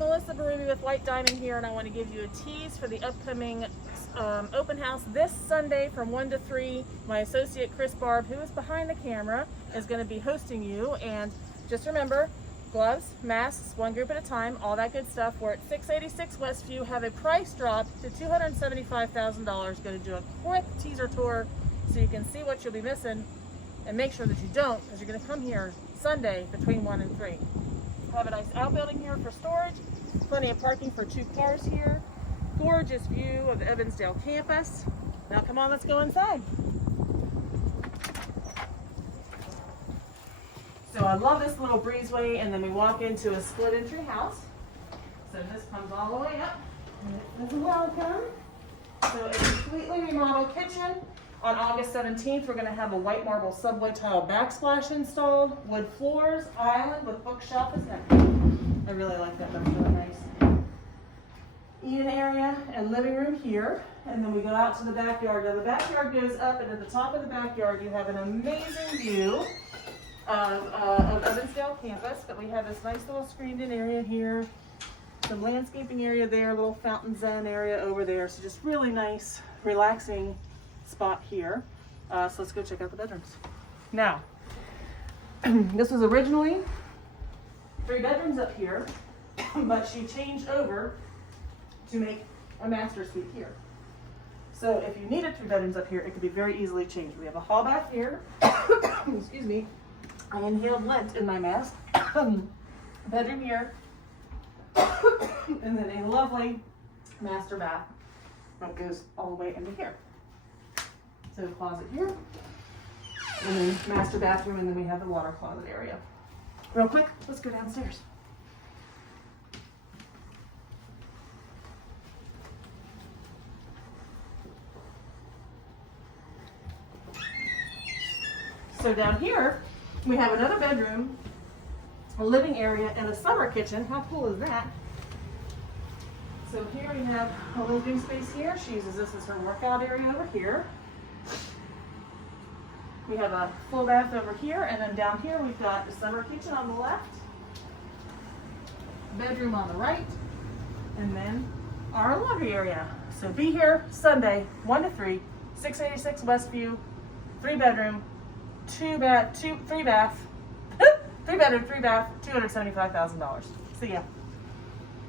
Melissa Berube with White Diamond here, and I want to give you a tease for the upcoming open house this Sunday from 1 to 3. My associate Chris Barb, who is behind the camera, is going to be hosting you. And just remember, gloves, masks, one group at a time, all that good stuff. We're at 686 Westview, have a price drop to $275,000. Going to do a quick teaser tour so you can see what you'll be missing and make sure that you don't, because you're going to come here Sunday between 1 and 3. We have a nice outbuilding here for storage, plenty of parking for 2 cars here, gorgeous view of the Evansdale campus. Now come on, let's go inside. So I love this little breezeway, and then we walk into a split entry house. So this comes all the way up. This is welcome. So a completely remodeled kitchen. On August 17th, we're going to have a white marble subway tile backsplash installed, wood floors, island with bookshelf. Isn't that cool? I really like that. That's really nice. Eating area and living room here. And then we go out to the backyard. Now the backyard goes up, and at the top of the backyard, you have an amazing view of Evansdale campus. But we have this nice little screened in area here, some landscaping area there, a little fountain zen area over there. So just really nice, relaxing spot here. So let's go check out the bedrooms. Now, this was originally 3 bedrooms up here, but she changed over to make a master suite here. So if you needed 3 bedrooms up here, it could be very easily changed. We have a hall bath here. Excuse me. I inhaled lint in my mask. Bedroom here. And then a lovely master bath that goes all the way into here. So closet here, and then master bathroom, and then we have the water closet area. Real quick, let's go downstairs. So down here, we have another bedroom, a living area, and a summer kitchen. How cool is that? So here we have a living space here. She uses this as her workout area over here. We have a full bath over here, and then down here we've got the summer kitchen on the left, bedroom on the right, and then our laundry area. So be here Sunday, 1 to 3, 686 Westview, 3 bedroom, 3 bath, 3 bedroom, 3 bath, $275,000. See ya.